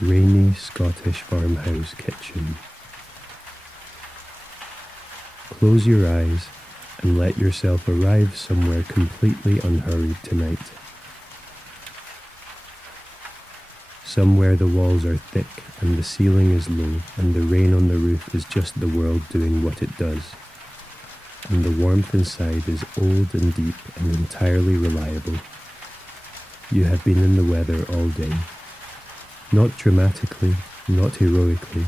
rainy Scottish farmhouse kitchen. Close your eyes and let yourself arrive somewhere completely unhurried tonight. Somewhere the walls are thick and the ceiling is low and the rain on the roof is just the world doing what it does. And the warmth inside is old and deep and entirely reliable. You have been in the weather all day. Not dramatically, not heroically,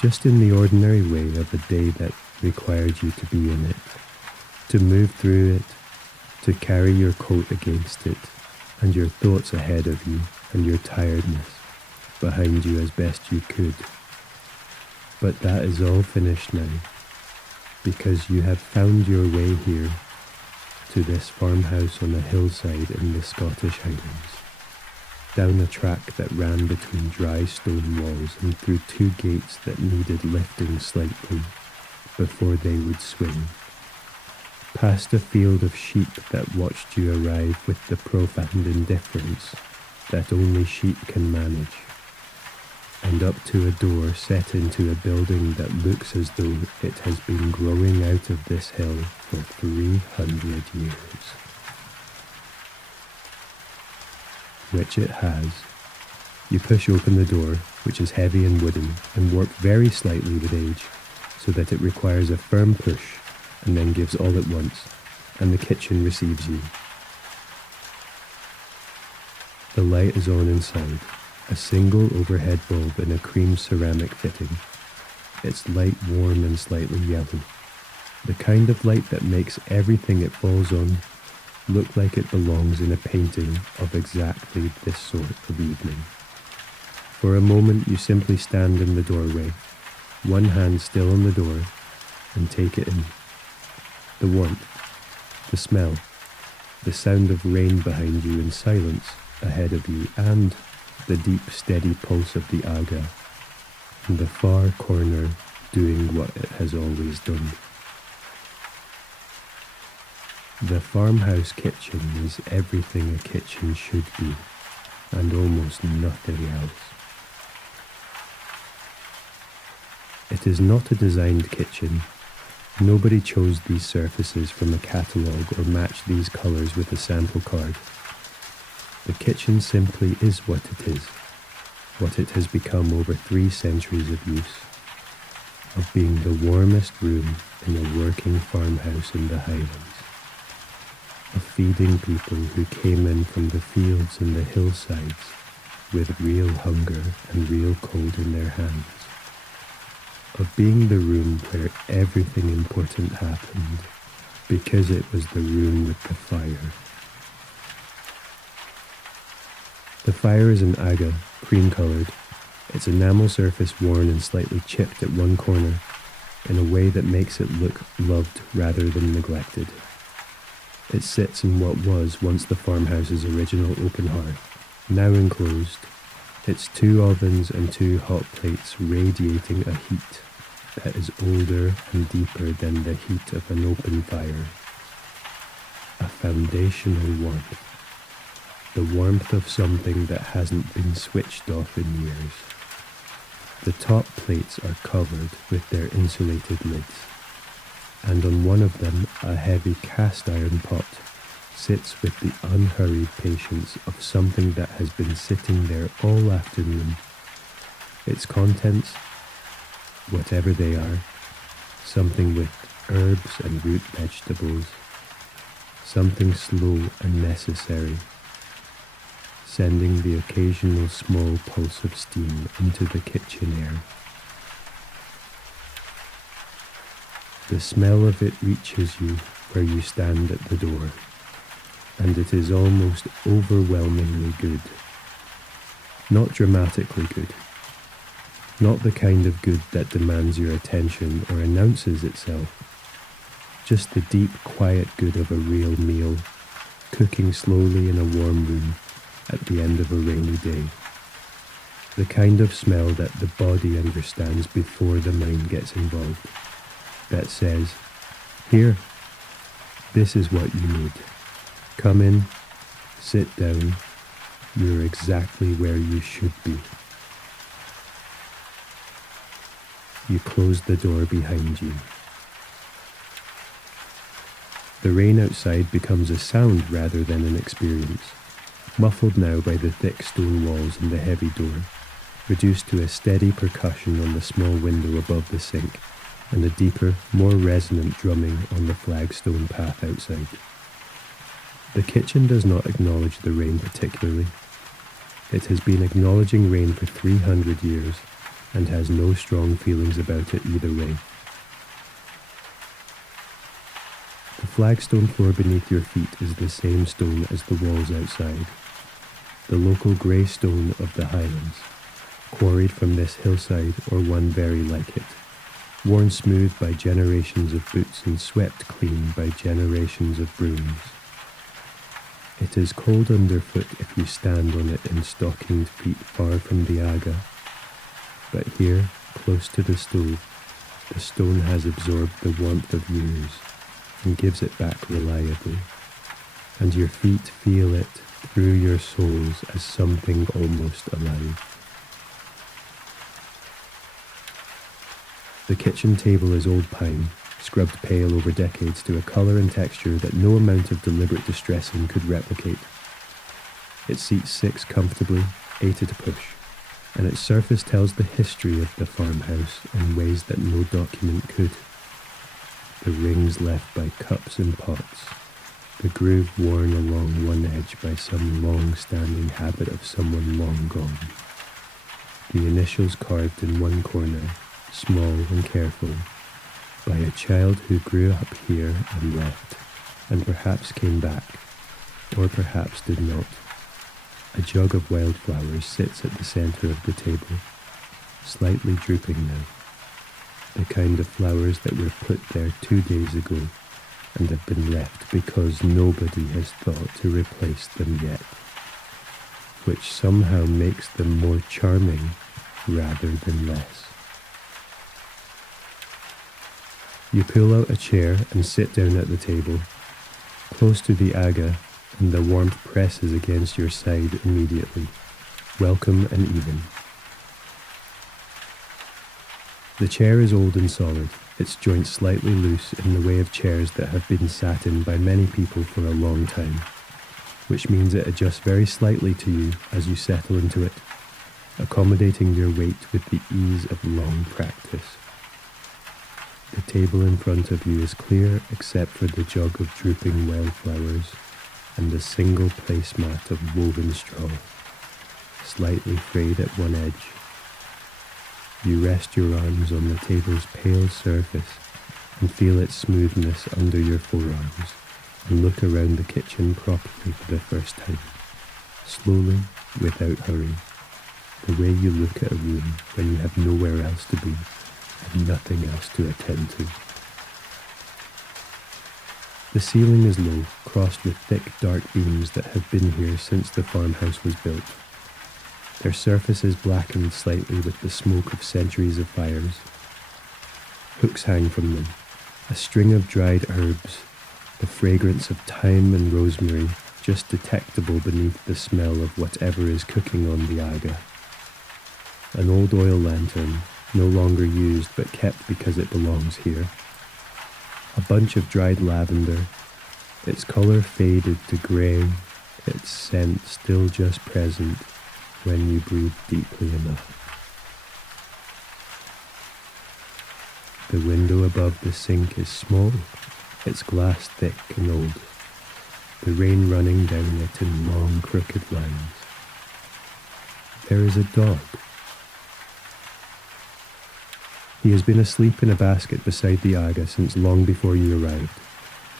just in the ordinary way of a day that required you to be in it, to move through it, to carry your coat against it, and your thoughts ahead of you, and your tiredness behind you as best you could. But that is all finished now, because you have found your way here, to this farmhouse on a hillside in the Scottish Highlands, down a track that ran between dry stone walls and through two gates that needed lifting slightly before they would swing, past a field of sheep that watched you arrive with the profound indifference that only sheep can manage, and up to a door set into a building that looks as though it has been growing out of this hill for 300 years. Which it has. You push open the door, which is heavy and wooden, and warped very slightly with age, so that it requires a firm push, and then gives all at once, and the kitchen receives you. The light is on inside, a single overhead bulb in a cream ceramic fitting. Its light warm and slightly yellow, the kind of light that makes everything it falls on look like it belongs in a painting of exactly this sort of evening. For a moment you simply stand in the doorway, one hand still on the door, and take it in. The warmth, the smell, the sound of rain behind you in silence ahead of you, and the deep steady pulse of the aga, in the far corner doing what it has always done. The farmhouse kitchen is everything a kitchen should be, and almost nothing else. It is not a designed kitchen. Nobody chose these surfaces from a catalogue or matched these colours with a sample card. The kitchen simply is what it is, what it has become over 3 centuries of use, of being the warmest room in a working farmhouse in the Highlands, of feeding people who came in from the fields and the hillsides with real hunger and real cold in their hands, of being the room where everything important happened because it was the room with the fire. The fire is an aga, cream-coloured, its enamel surface worn and slightly chipped at one corner in a way that makes it look loved rather than neglected. It sits in what was once the farmhouse's original open hearth, now enclosed, its 2 ovens and 2 hot plates radiating a heat that is older and deeper than the heat of an open fire. A foundational warmth. The warmth of something that hasn't been switched off in years. The top plates are covered with their insulated lids, and on one of them a heavy cast iron pot sits with the unhurried patience of something that has been sitting there all afternoon. Its contents, whatever they are, something with herbs and root vegetables, something slow and necessary, sending the occasional small pulse of steam into the kitchen air. The smell of it reaches you where you stand at the door, and it is almost overwhelmingly good. Not dramatically good. Not the kind of good that demands your attention or announces itself. Just the deep, quiet good of a real meal, cooking slowly in a warm room at the end of a rainy day. The kind of smell that the body understands before the mind gets involved. That says, here, this is what you need. Come in, sit down, you're exactly where you should be. You close the door behind you. The rain outside becomes a sound rather than an experience, muffled now by the thick stone walls and the heavy door, reduced to a steady percussion on the small window above the sink, and a deeper, more resonant drumming on the flagstone path outside. The kitchen does not acknowledge the rain particularly. It has been acknowledging rain for 300 years, and has no strong feelings about it either way. The flagstone floor beneath your feet is the same stone as the walls outside, the local grey stone of the Highlands, quarried from this hillside or one very like it, worn smooth by generations of boots and swept clean by generations of brooms. It is cold underfoot if you stand on it in stockinged feet far from the Aga, but here, close to the stove, the stone has absorbed the warmth of years and gives it back reliably, and your feet feel it through your soles as something almost alive. The kitchen table is old pine, scrubbed pale over decades to a colour and texture that no amount of deliberate distressing could replicate. It seats 6 comfortably, 8 at a push, and its surface tells the history of the farmhouse in ways that no document could. The rings left by cups and pots, the groove worn along one edge by some long-standing habit of someone long gone. The initials carved in one corner, small and careful, by a child who grew up here and left, and perhaps came back, or perhaps did not. A jug of wildflowers sits at the centre of the table, slightly drooping now, the kind of flowers that were put there 2 days ago and have been left because nobody has thought to replace them yet, which somehow makes them more charming rather than less. You pull out a chair and sit down at the table, close to the Aga, and the warmth presses against your side immediately, welcome and even. The chair is old and solid, its joints slightly loose in the way of chairs that have been sat in by many people for a long time, which means it adjusts very slightly to you as you settle into it, accommodating your weight with the ease of long practice. The table in front of you is clear except for the jug of drooping wildflowers and a single placemat of woven straw, slightly frayed at one edge. You rest your arms on the table's pale surface and feel its smoothness under your forearms and look around the kitchen properly for the first time, slowly, without hurry, the way you look at a room when you have nowhere else to be and nothing else to attend to. The ceiling is low, crossed with thick, dark beams that have been here since the farmhouse was built. Their surface is blackened slightly with the smoke of centuries of fires. Hooks hang from them, a string of dried herbs, the fragrance of thyme and rosemary just detectable beneath the smell of whatever is cooking on the Aga. An old oil lantern, no longer used but kept because it belongs here. A bunch of dried lavender, its colour faded to grey, its scent still just present when you breathe deeply enough. The window above the sink is small, its glass thick and old, the rain running down it in long crooked lines. There is a dog. He has been asleep in a basket beside the Aga since long before you arrived.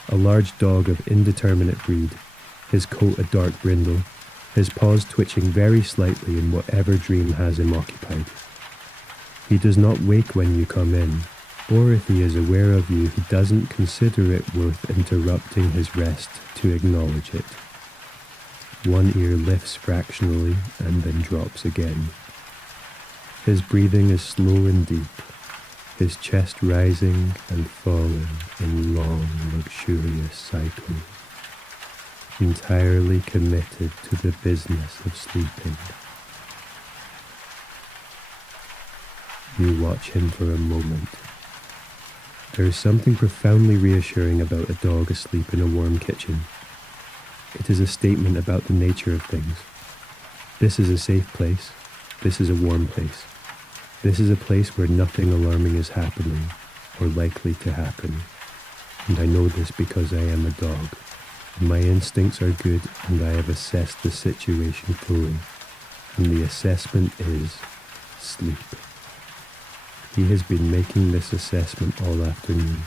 A large dog of indeterminate breed, his coat a dark brindle, his paws twitching very slightly in whatever dream has him occupied. He does not wake when you come in, or if he is aware of you, he doesn't consider it worth interrupting his rest to acknowledge it. One ear lifts fractionally and then drops again. His breathing is slow and deep, his chest rising and falling in long, luxurious cycles, entirely committed to the business of sleeping. You watch him for a moment. There is something profoundly reassuring about a dog asleep in a warm kitchen. It is a statement about the nature of things. This is a safe place. This is a warm place. This is a place where nothing alarming is happening or likely to happen. And I know this because I am a dog. And my instincts are good and I have assessed the situation fully. And the assessment is sleep. He has been making this assessment all afternoon,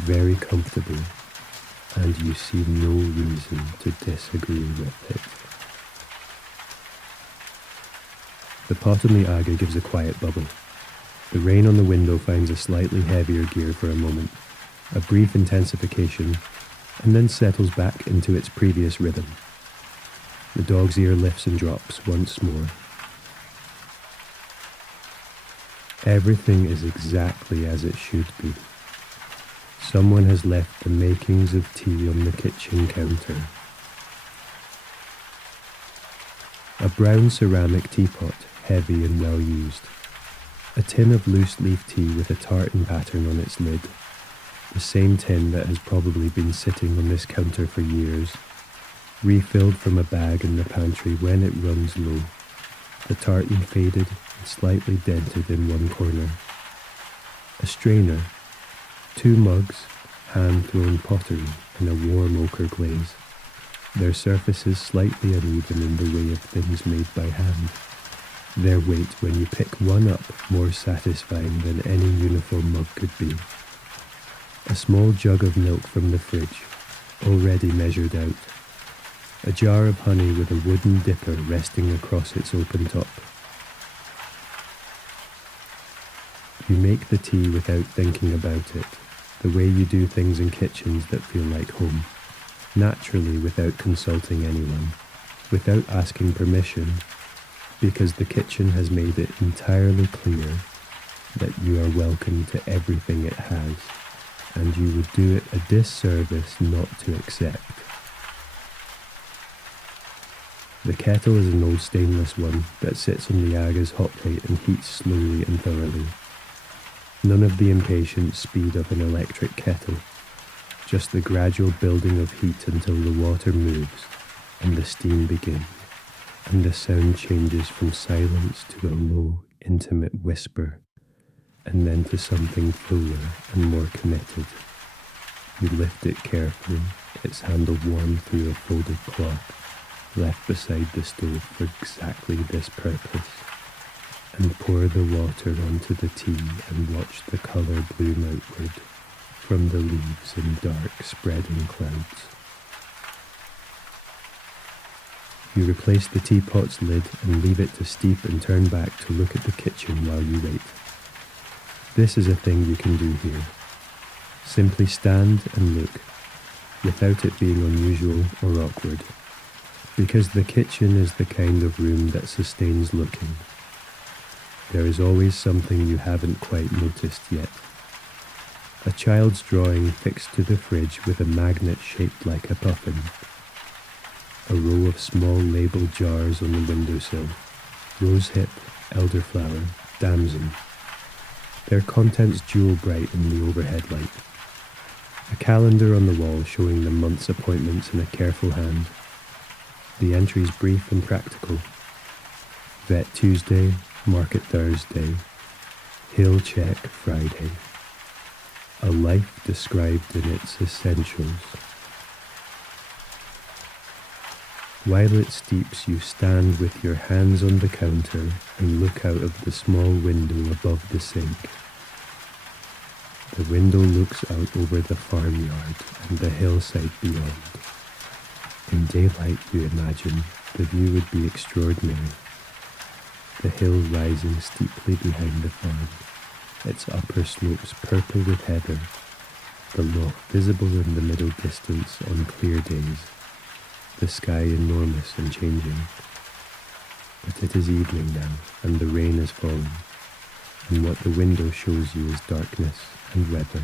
very comfortably, and you see no reason to disagree with it. The pot on the Aga gives a quiet bubble. The rain on the window finds a slightly heavier gear for a moment, a brief intensification, and then settles back into its previous rhythm. The dog's ear lifts and drops once more. Everything is exactly as it should be. Someone has left the makings of tea on the kitchen counter. A brown ceramic teapot, heavy and well used. A tin of loose leaf tea with a tartan pattern on its lid. The same tin that has probably been sitting on this counter for years. Refilled from a bag in the pantry when it runs low. The tartan faded and slightly dented in one corner. A strainer, 2 mugs, hand-thrown pottery in a warm ochre glaze. Their surfaces slightly uneven in the way of things made by hand. Their weight when you pick one up more satisfying than any uniform mug could be. A small jug of milk from the fridge, already measured out. A jar of honey with a wooden dipper resting across its open top. You make the tea without thinking about it, the way you do things in kitchens that feel like home, naturally without consulting anyone, without asking permission, because the kitchen has made it entirely clear that you are welcome to everything it has, and you would do it a disservice not to accept. The kettle is an old stainless one that sits on the Aga's hot plate and heats slowly and thoroughly. None of the impatient speed of an electric kettle, just the gradual building of heat until the water moves and the steam begins, and the sound changes from silence to a low, intimate whisper, and then to something fuller and more committed. You lift it carefully, its handle warm through a folded cloth, left beside the stove for exactly this purpose, and pour the water onto the tea and watch the colour bloom outward from the leaves in dark spreading clouds. You replace the teapot's lid and leave it to steep and turn back to look at the kitchen while you wait. This is a thing you can do here. Simply stand and look, without it being unusual or awkward. Because the kitchen is the kind of room that sustains looking. There is always something you haven't quite noticed yet. A child's drawing fixed to the fridge with a magnet shaped like a puffin. A row of small labelled jars on the windowsill. Rosehip, elderflower, damson. Their contents jewel bright in the overhead light. A calendar on the wall showing the month's appointments in a careful hand. The entries brief and practical. Vet Tuesday, Market Thursday, Hill Check Friday. A life described in its essentials. While it steeps, you stand with your hands on the counter and look out of the small window above the sink. The window looks out over the farmyard and the hillside beyond. In daylight, you imagine, the view would be extraordinary. The hill rising steeply behind the farm, its upper slopes purple with heather, the loch visible in the middle distance on clear days, the sky enormous and changing. But it is evening now, and the rain is falling, and what the window shows you is darkness and weather.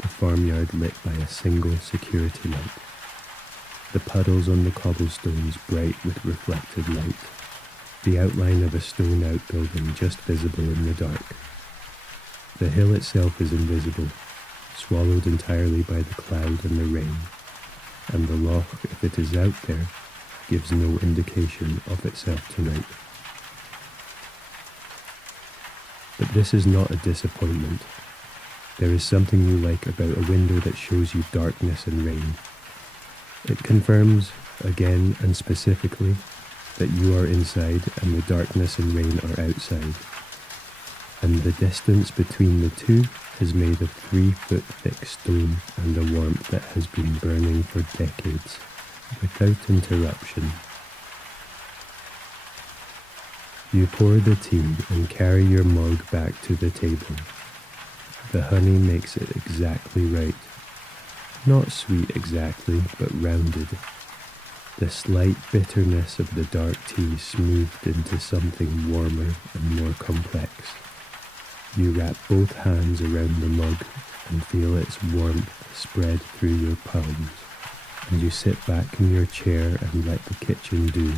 The farmyard lit by a single security light. The puddles on the cobblestones bright with reflected light. the outline of a stone outbuilding just visible in the dark. The hill itself is invisible, swallowed entirely by the cloud and the rain, and the loch, if it is out there, gives no indication of itself tonight. But this is not a disappointment. There is something you like about a window that shows you darkness and rain. It confirms, again and specifically, that you are inside and the darkness and rain are outside. And the distance between the two is made of 3-foot thick stone and a warmth that has been burning for decades, without interruption. You pour the tea and carry your mug back to the table. The honey makes it exactly right. Not sweet exactly, but rounded. The slight bitterness of the dark tea smoothed into something warmer and more complex. You wrap both hands around the mug and feel its warmth spread through your palms, and you sit back in your chair and let the kitchen do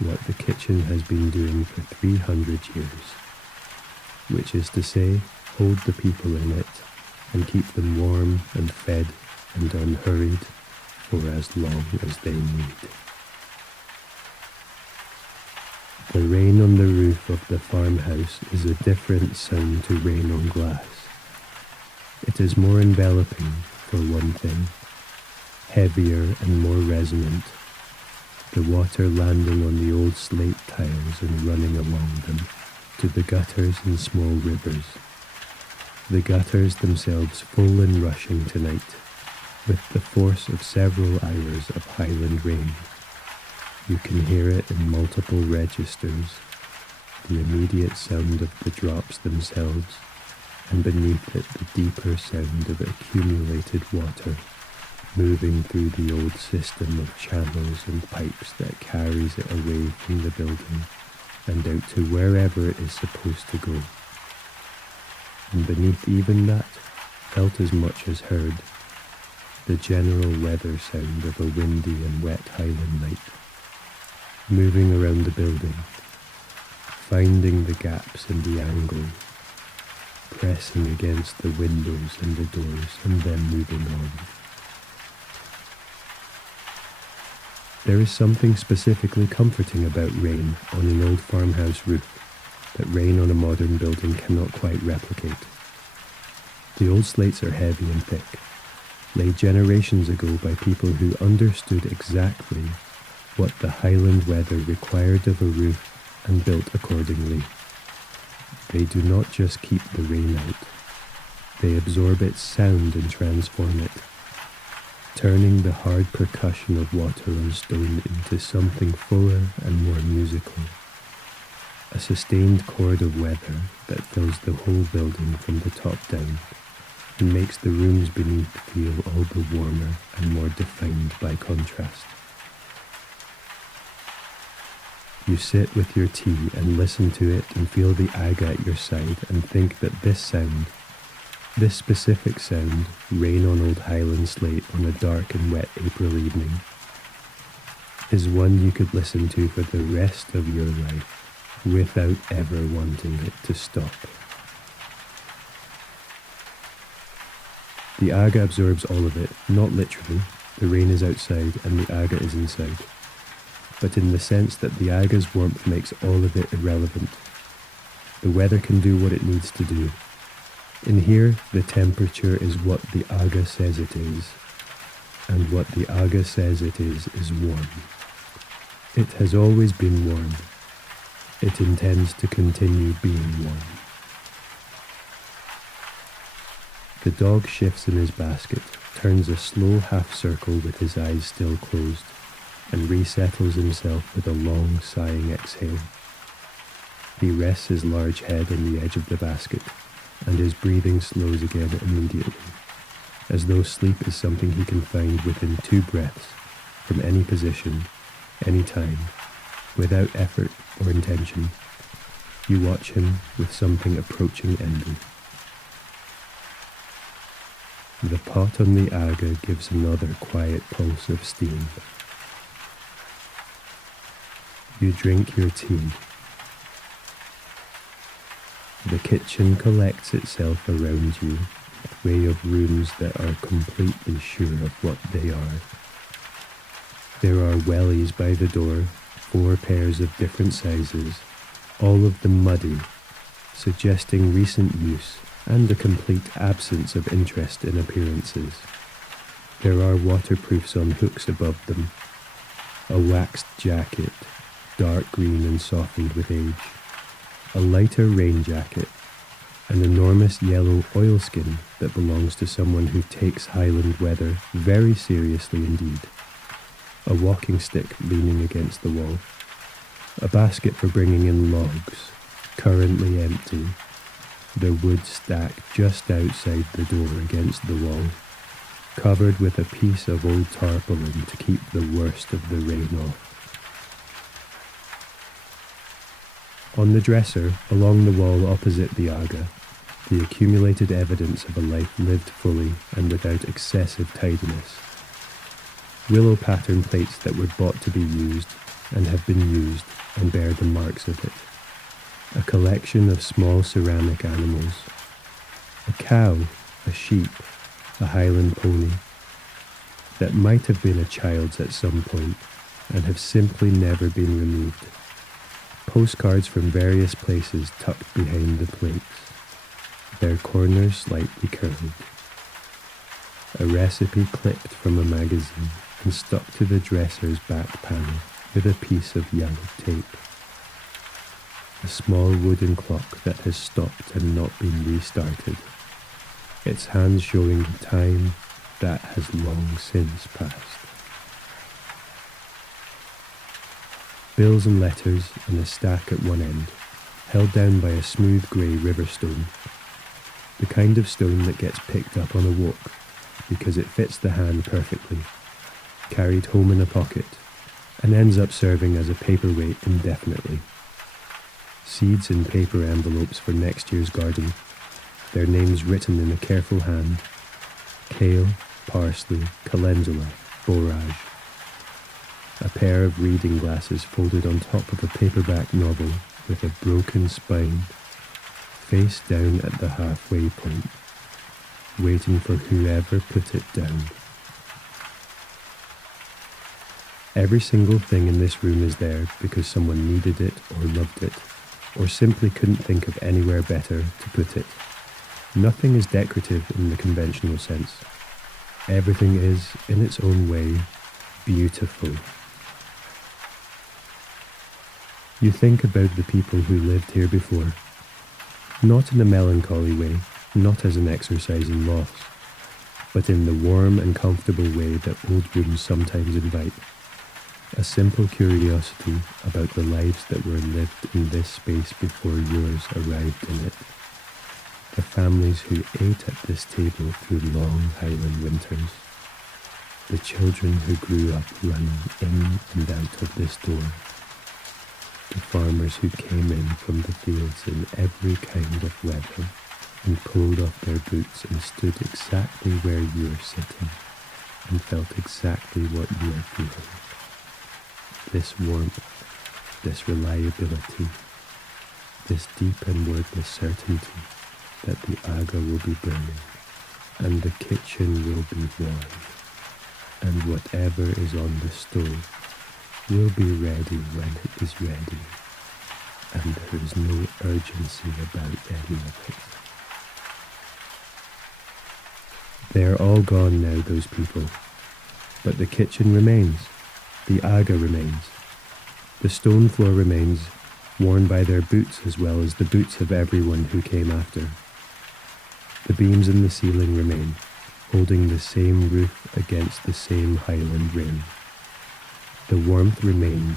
what the kitchen has been doing for 300 years, which is to say, hold the people in it and keep them warm and fed and unhurried for as long as they need. The rain on the roof of the farmhouse is a different sound to rain on glass. It is more enveloping, for one thing, heavier and more resonant, the water landing on the old slate tiles and running along them to the gutters and small rivers. The gutters themselves full and rushing tonight, with the force of several hours of Highland rain. You can hear it in multiple registers, the immediate sound of the drops themselves, and beneath it the deeper sound of accumulated water, moving through the old system of channels and pipes that carries it away from the building and out to wherever it is supposed to go. And beneath even that, felt as much as heard, the general weather sound of a windy and wet Highland night, moving around the building, finding the gaps and the angles, pressing against the windows and the doors, and then moving on. There is something specifically comforting about rain on an old farmhouse roof that rain on a modern building cannot quite replicate. The old slates are heavy and thick, laid generations ago by people who understood exactly what the Highland weather required of a roof and built accordingly. They do not just keep the rain out, they absorb its sound and transform it, turning the hard percussion of water on stone into something fuller and more musical. A sustained chord of weather that fills the whole building from the top down and makes the rooms beneath feel all the warmer and more defined by contrast. You sit with your tea and listen to it and feel the aga at your side and think that this sound, this specific sound, rain on old Highland slate on a dark and wet April evening, is one you could listen to for the rest of your life without ever wanting it to stop. The aga absorbs all of it, not literally, the rain is outside and the aga is inside, but in the sense that the aga's warmth makes all of it irrelevant. The weather can do what it needs to do. In here, the temperature is what the aga says it is, and what the aga says it is warm. It has always been warm. It intends to continue being warm. The dog shifts in his basket, turns a slow half circle with his eyes still closed, and resettles himself with a long sighing exhale. He rests his large head on the edge of the basket, and his breathing slows again immediately, as though sleep is something he can find within 2 breaths, from any position, any time, without effort or intention. You watch him with something approaching envy. The pot on the aga gives another quiet pulse of steam. You drink your tea, The kitchen collects itself around you, a way of rooms that are completely sure of what they are. There are wellies by the door, 4 pairs of different sizes, all of them muddy, suggesting recent use and a complete absence of interest in appearances. There are waterproofs on hooks above them, a waxed jacket, dark green and softened with age, a lighter rain jacket, an enormous yellow oilskin that belongs to someone who takes Highland weather very seriously indeed, a walking stick leaning against the wall, a basket for bringing in logs, currently empty, the wood stacked just outside the door against the wall, covered with a piece of old tarpaulin to keep the worst of the rain off. On the dresser, along the wall opposite the Aga, the accumulated evidence of a life lived fully and without excessive tidiness. Willow pattern plates that were bought to be used and have been used and bear the marks of it. A collection of small ceramic animals. A cow, a sheep, a Highland pony, that might have been a child's at some point and have simply never been removed. Postcards from various places tucked behind the plates, their corners slightly curved. A recipe clipped from a magazine and stuck to the dresser's back panel with a piece of yellow tape. A small wooden clock that has stopped and not been restarted, its hands showing the time that has long since passed. Bills and letters in a stack at one end, held down by a smooth grey river stone, the kind of stone that gets picked up on a walk because it fits the hand perfectly, carried home in a pocket, and ends up serving as a paperweight indefinitely. Seeds in paper envelopes for next year's garden, their names written in a careful hand: kale, parsley, calendula, borage. A pair of reading glasses folded on top of a paperback novel with a broken spine, face down at the halfway point, waiting for whoever put it down. Every single thing in this room is there because someone needed it or loved it, or simply couldn't think of anywhere better to put it. Nothing is decorative in the conventional sense. Everything is, in its own way, beautiful. You think about the people who lived here before, not in a melancholy way, not as an exercise in loss, but in the warm and comfortable way that old rooms sometimes invite. A simple curiosity about the lives that were lived in this space before yours arrived in it. The families who ate at this table through long Highland winters. The children who grew up running in and out of this door. The farmers who came in from the fields in every kind of weather and pulled off their boots and stood exactly where you are sitting and felt exactly what you are feeling. This warmth, this reliability, this deep and wordless certainty that the Aga will be burning and the kitchen will be warm and whatever is on the stove will be ready when it is ready, and there is no urgency about any of it. They are all gone now, those people, but the kitchen remains, the Aga remains, the stone floor remains, worn by their boots as well as the boots of everyone who came after. The beams in the ceiling remain, holding the same roof against the same Highland rain. The warmth remains,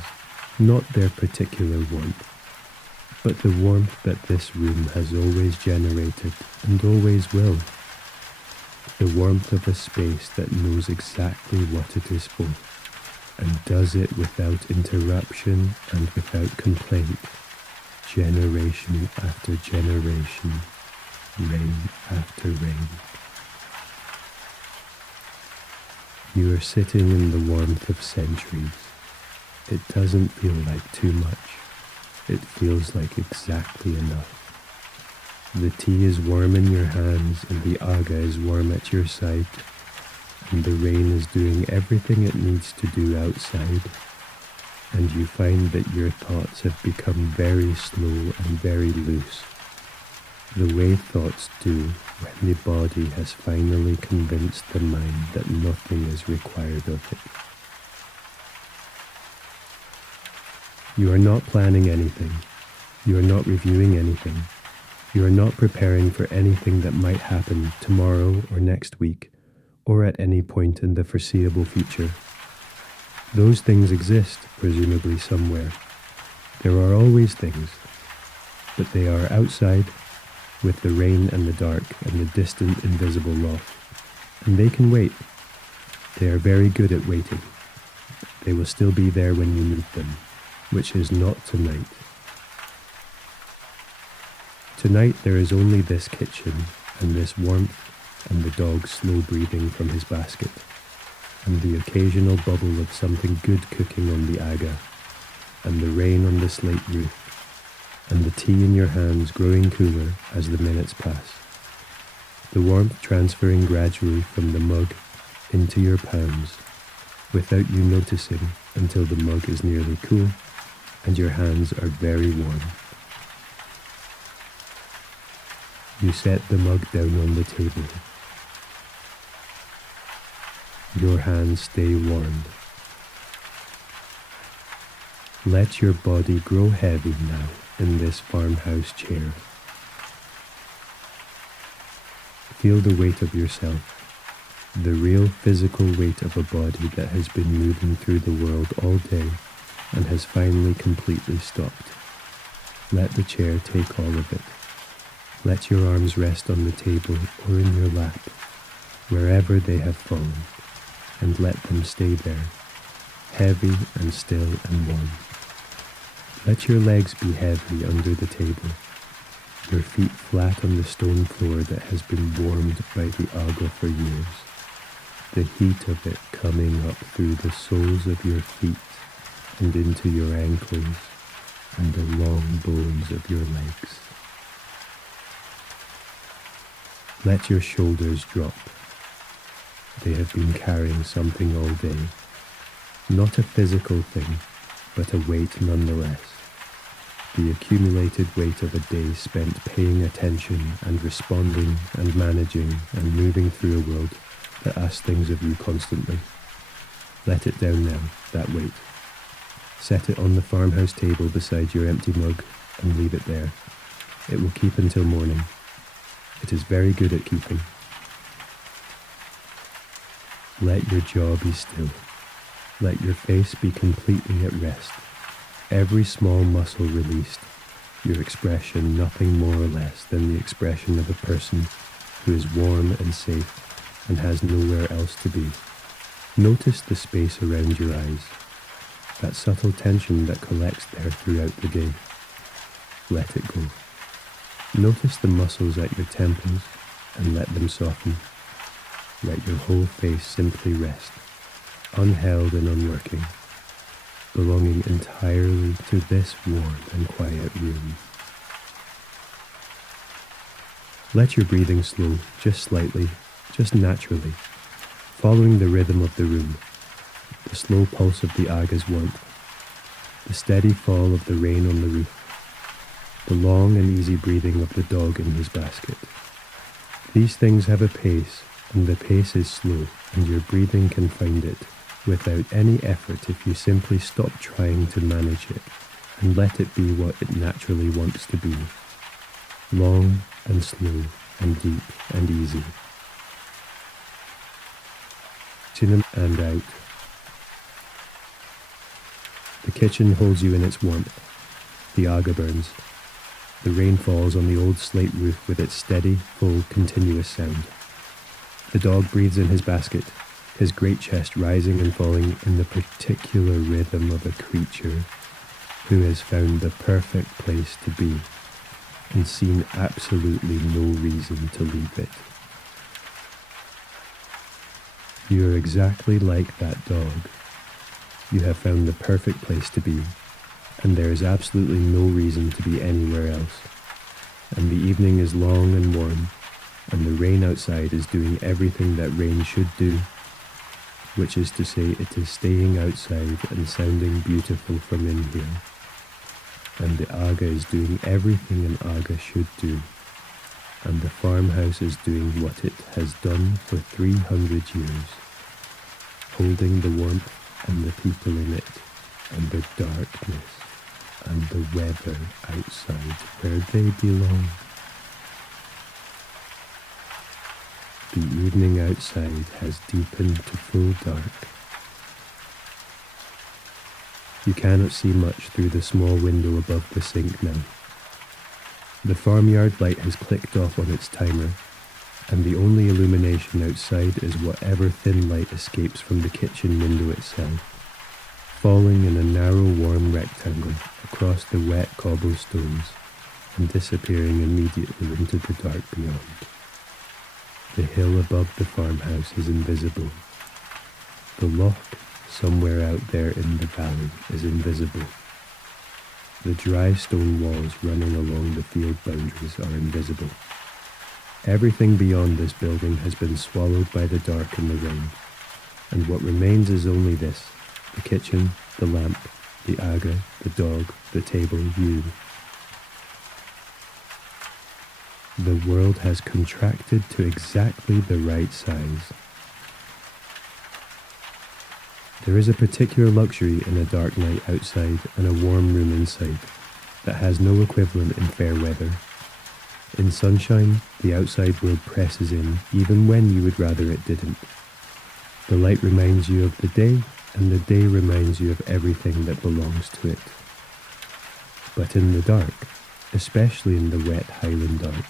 not their particular warmth, but the warmth that this room has always generated and always will. The warmth of a space that knows exactly what it is for, and does it without interruption and without complaint, generation after generation, rain after rain. You are sitting in the warmth of centuries. It doesn't feel like too much. It feels like exactly enough. The tea is warm in your hands and the aga is warm at your side, and the rain is doing everything it needs to do outside, and you find that your thoughts have become very slow and very loose, the way thoughts do when the body has finally convinced the mind that nothing is required of it. You are not planning anything. You are not reviewing anything. You are not preparing for anything that might happen tomorrow or next week, or at any point in the foreseeable future. Those things exist, presumably somewhere. There are always things, but they are outside, with the rain and the dark and the distant invisible loft, and they can wait. They are very good at waiting. They will still be there when you need them, which is not tonight. Tonight there is only this kitchen and this warmth and the dog slow breathing from his basket, and the occasional bubble of something good cooking on the aga, and the rain on the slate roof, and the tea in your hands growing cooler as the minutes pass, the warmth transferring gradually from the mug into your palms, without you noticing until the mug is nearly cool and your hands are very warm. You set the mug down on the table. Your hands stay warm. Let your body grow heavy now in this farmhouse chair. Feel the weight of yourself, the real physical weight of a body that has been moving through the world all day and has finally completely stopped. Let the chair take all of it. Let your arms rest on the table or in your lap, wherever they have fallen, and let them stay there, heavy and still and warm. Let your legs be heavy under the table, your feet flat on the stone floor that has been warmed by the aga for years, the heat of it coming up through the soles of your feet and into your ankles and the long bones of your legs. Let your shoulders drop. They have been carrying something all day. Not a physical thing, but a weight nonetheless. The accumulated weight of a day spent paying attention and responding and managing and moving through a world that asks things of you constantly. Let it down now, that weight. Set it on the farmhouse table beside your empty mug and leave it there. It will keep until morning. It is very good at keeping. Let your jaw be still. Let your face be completely at rest. Every small muscle released. Your expression nothing more or less than the expression of a person who is warm and safe and has nowhere else to be. Notice the space around your eyes, that subtle tension that collects there throughout the day. Let it go. Notice the muscles at your temples and let them soften. Let your whole face simply rest, unheld and unworking, belonging entirely to this warm and quiet room. Let your breathing slow, just slightly, just naturally, following the rhythm of the room, the slow pulse of the aga's warmth, the steady fall of the rain on the roof, the long and easy breathing of the dog in his basket. These things have a pace, and the pace is slow, and your breathing can find it without any effort if you simply stop trying to manage it and let it be what it naturally wants to be. Long and slow and deep and easy. In and out. The kitchen holds you in its warmth. The aga burns. The rain falls on the old slate roof with its steady, full, continuous sound. The dog breathes in his basket, his great chest rising and falling in the particular rhythm of a creature who has found the perfect place to be and seen absolutely no reason to leave it. You are exactly like that dog. You have found the perfect place to be, and there is absolutely no reason to be anywhere else. and the evening is long and warm, and the rain outside is doing everything that rain should do, which is to say it is staying outside and sounding beautiful from in here. And the Aga is doing everything an Aga should do, and the farmhouse is doing what it has done for 300 years, holding the warmth and the people in it, and the darkness and the weather outside where they belong. The evening outside has deepened to full dark. You cannot see much through the small window above the sink now. The farmyard light has clicked off on its timer, and the only illumination outside is whatever thin light escapes from the kitchen window itself, falling in a narrow warm rectangle across the wet cobblestones and disappearing immediately into the dark beyond. The hill above the farmhouse is invisible. The loch, somewhere out there in the valley, is invisible. The dry stone walls running along the field boundaries are invisible. Everything beyond this building has been swallowed by the dark and the rain, and what remains is only this: the kitchen, the lamp, the Aga, the dog, the table, you. The world has contracted to exactly the right size. There is a particular luxury in a dark night outside and a warm room inside that has no equivalent in fair weather. In sunshine, the outside world presses in even when you would rather it didn't. The light reminds you of the day, and the day reminds you of everything that belongs to it. But in the dark, especially in the wet Highland dark,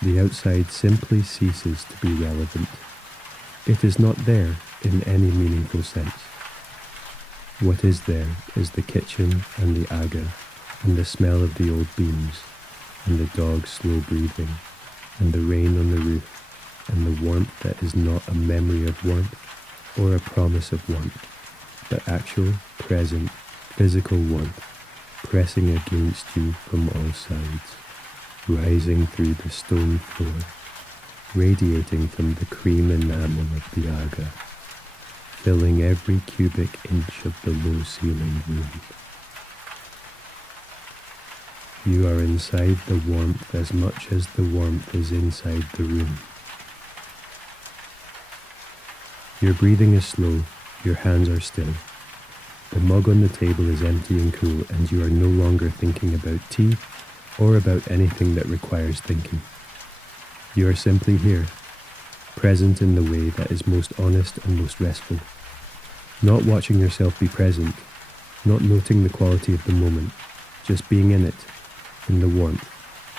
the outside simply ceases to be relevant. It is not there in any meaningful sense. What is there is the kitchen and the Aga, and the smell of the old beams, and the dog's slow breathing, and the rain on the roof, and the warmth that is not a memory of warmth or a promise of warmth, but actual, present, physical warmth, pressing against you from all sides, rising through the stone floor, radiating from the cream enamel of the Aga, filling every cubic inch of the low-ceilinged room. You are inside the warmth as much as the warmth is inside the room. Your breathing is slow, your hands are still. The mug on the table is empty and cool, and you are no longer thinking about tea or about anything that requires thinking. You are simply here, present in the way that is most honest and most restful. Not watching yourself be present, not noting the quality of the moment, just being in it, in the warmth,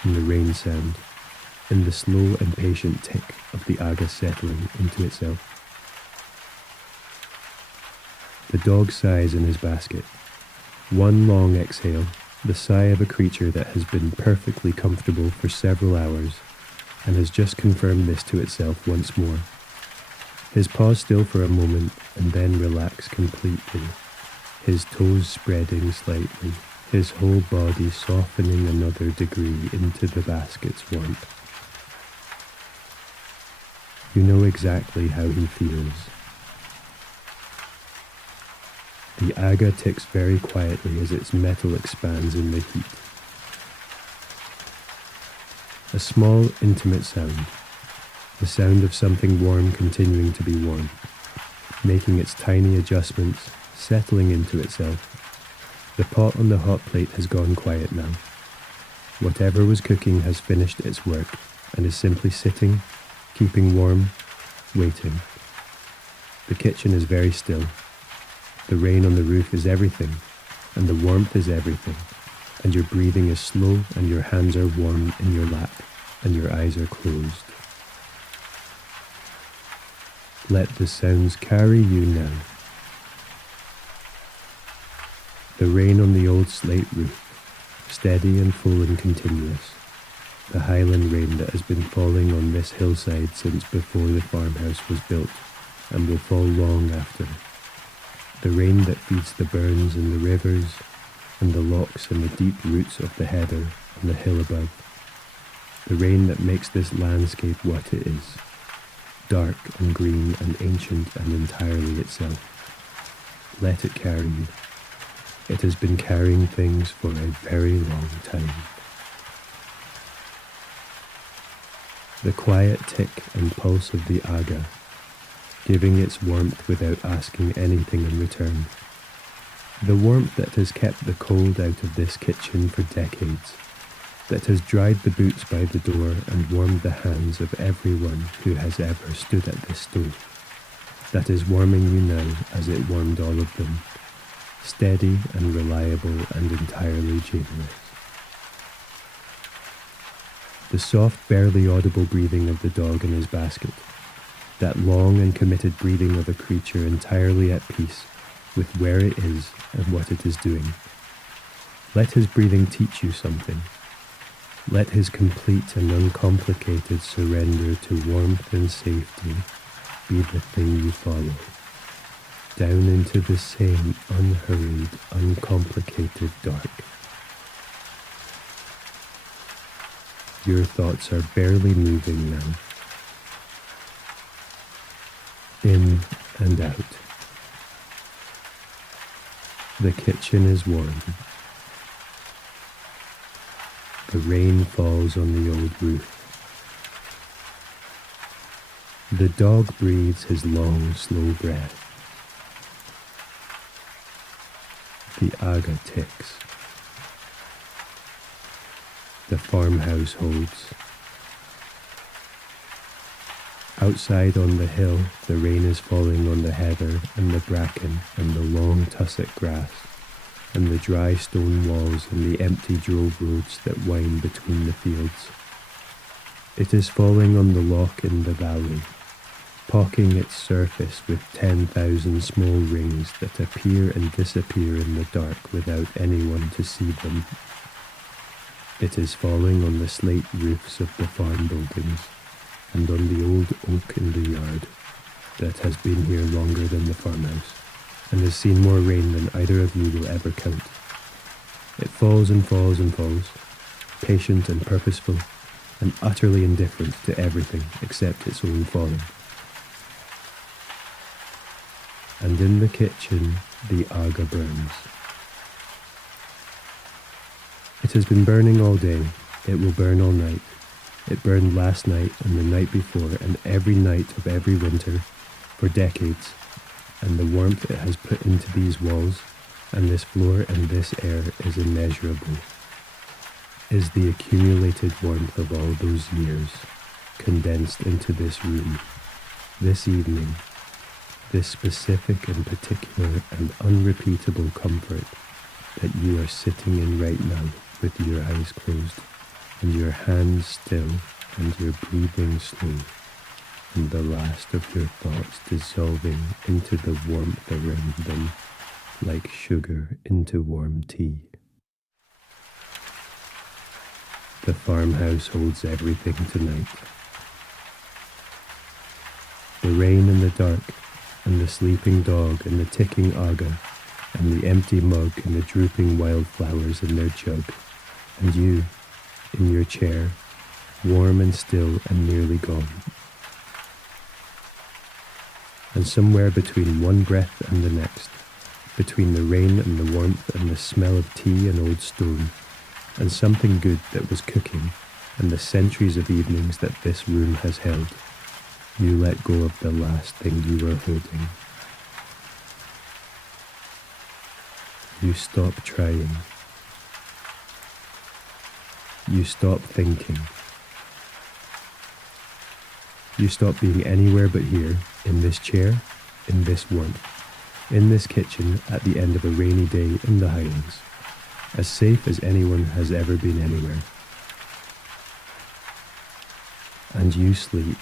in the rain sound, in the slow and patient tick of the Aga settling into itself. The dog sighs in his basket. One long exhale, the sigh of a creature that has been perfectly comfortable for several hours and has just confirmed this to itself once more. His paws still for a moment and then relax completely, his toes spreading slightly, his whole body softening another degree into the basket's warmth. You know exactly how he feels. The Aga ticks very quietly as its metal expands in the heat. A small, intimate sound. The sound of something warm continuing to be warm, making its tiny adjustments, settling into itself. The pot on the hot plate has gone quiet now. Whatever was cooking has finished its work and is simply sitting, keeping warm, waiting. The kitchen is very still. The rain on the roof is everything, and the warmth is everything, and your breathing is slow, and your hands are warm in your lap, and your eyes are closed. Let the sounds carry you now. The rain on the old slate roof, steady and full and continuous. The Highland rain that has been falling on this hillside since before the farmhouse was built, and will fall long after. The rain that feeds the burns and the rivers, and the lochs and the deep roots of the heather on the hill above. the rain that makes this landscape what it is, dark and green and ancient and entirely itself. Let it carry you. It has been carrying things for a very long time. The quiet tick and pulse of the aga, giving its warmth without asking anything in return. The warmth that has kept the cold out of this kitchen for decades, that has dried the boots by the door and warmed the hands of everyone who has ever stood at this stove, that is warming you now as it warmed all of them, steady and reliable and entirely generous. The soft, barely audible breathing of the dog in his basket, that long and committed breathing of a creature entirely at peace with where it is and what it is doing. Let his breathing teach you something. Let his complete and uncomplicated surrender to warmth and safety be the thing you follow, down into the same unhurried, uncomplicated dark. Your thoughts are barely moving now, in and out. The kitchen is warm. The rain falls on the old roof. The dog breathes his long, slow breath. The aga ticks. The farmhouse holds. Outside on the hill, the rain is falling on the heather and the bracken and the long tussock grass and the dry stone walls and the empty drove roads that wind between the fields. It is falling on the loch in the valley, pocking its surface with 10,000 small rings that appear and disappear in the dark without anyone to see them. It is falling on the slate roofs of the farm buildings and on the old oak in the yard that has been here longer than the farmhouse and has seen more rain than either of you will ever count. It falls and falls and falls, patient and purposeful and utterly indifferent to everything except its own falling. And in the kitchen, the aga burns. It has been burning all day. It will burn all night. It burned last night and the night before and every night of every winter for decades. And the warmth it has put into these walls and this floor and this air is immeasurable. Is the accumulated warmth of all those years condensed into this room, this evening, this specific and particular and unrepeatable comfort that you are sitting in right now with your eyes closed and your hands still and your breathing slow and the last of your thoughts dissolving into the warmth around them like sugar into warm tea. The farmhouse holds everything tonight. The rain and the dark and the sleeping dog and the ticking aga and the empty mug and the drooping wildflowers in their jug, and you, in your chair, warm and still and nearly gone. And somewhere between one breath and the next, between the rain and the warmth and the smell of tea and old stone, and something good that was cooking, and the centuries of evenings that this room has held, you let go of the last thing you were holding. You stop trying. You stop thinking. You stop being anywhere but here, in this chair, in this warmth, in this kitchen at the end of a rainy day in the Highlands, as safe as anyone has ever been anywhere. And you sleep.